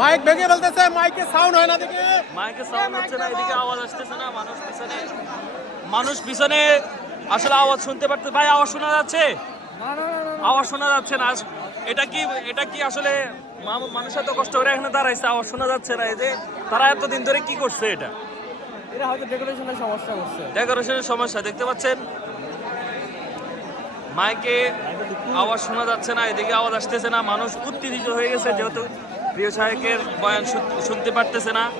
Mic ভেঙে ফেলতেছে। মাইকে সাউন্ড হয় না দেখে। মাইকে সাউন্ড হচ্ছে না এদিকে আওয়াজ আসতেছে না মানুষ পিছনে। মানুষ পিছনে আসলে আওয়াজ শুনতে পারতে ভাই আওয়াজ শোনা যাচ্ছে? আওয়াজ শোনা যাচ্ছে না। এটা কি এটা কি আসলে মানুষ এত কষ্ট করে এখানে দাঁড়াইছে আওয়াজ শোনা যাচ্ছে না? এই যে তারা এতদিন ধরে কি করছে এটা? এটা হয়তো ডেকোরেশনের সমস্যা করছে। ডেকোরেশনের সমস্যা দেখতে পাচ্ছেন? মাইকে আওয়াজ শোনা যাচ্ছে না, এদিকে আওয়াজ আসতেছে না, মানুষ উত্তেজিত হয়ে গেছে যেহেতু প্রিয় সাহেবের বয়ান শুন- শুনতে পারতেছে না।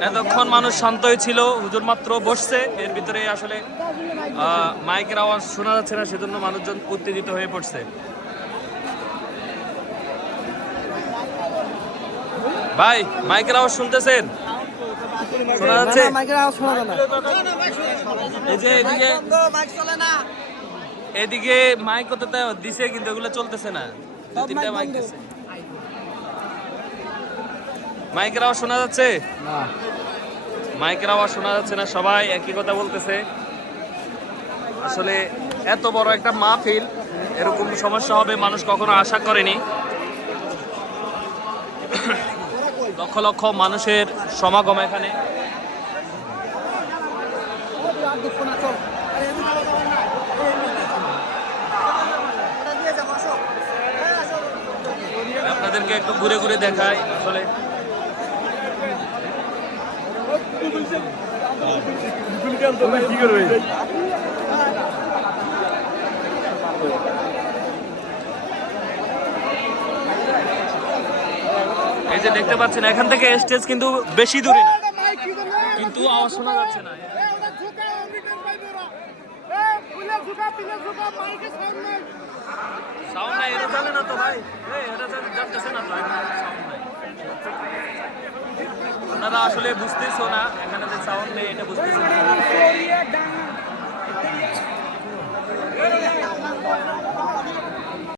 এতক্ষণ মানুষ শান্তই ছিল, হুজুর মাত্র বসছে, এর ভিতরে আসলে মাইকের আওয়াজ শোনা যাচ্ছে না, সেজন্য মানুষজন উত্তেজিত হয়ে পড়ছে। ভাই, মাইকের আওয়াজ শুনতেছেন? শোনা যাচ্ছে? মাইকের আওয়াজ শোনা এই যে এদিকে এদিকে মাইক কত দিছে কিন্তু এগুলো চলতেছে না। দু তিনটা মাইক দিছে। মাইকের আওয়াজ শোনা যাচ্ছে? মাইকের আওয়াজ শোনা যাচ্ছে না সবাই একই কথা বলতেছে। আসলে এত বড় একটা মাহফিল এরকম সমস্যা হবে মানুষ কখনো আশা করেনি। লক্ষ লক্ষ মানুষের সমাগম এখানে। আপনাদেরকে একটু ঘুরে ঘুরে দেখাই আসলে। কি করবে? যে দেখতে পাচ্ছেন, এখান থেকে স্টেজ কিন্তু বেশি দূরে না। কিন্তু আওয়াজ শোনা যাচ্ছে না। সাউন্ড না তো ভাই। আপনারা আসলে বুঝতেছো না, এখানে যে সাউন্ড নেই, এটা বুঝতেছো না।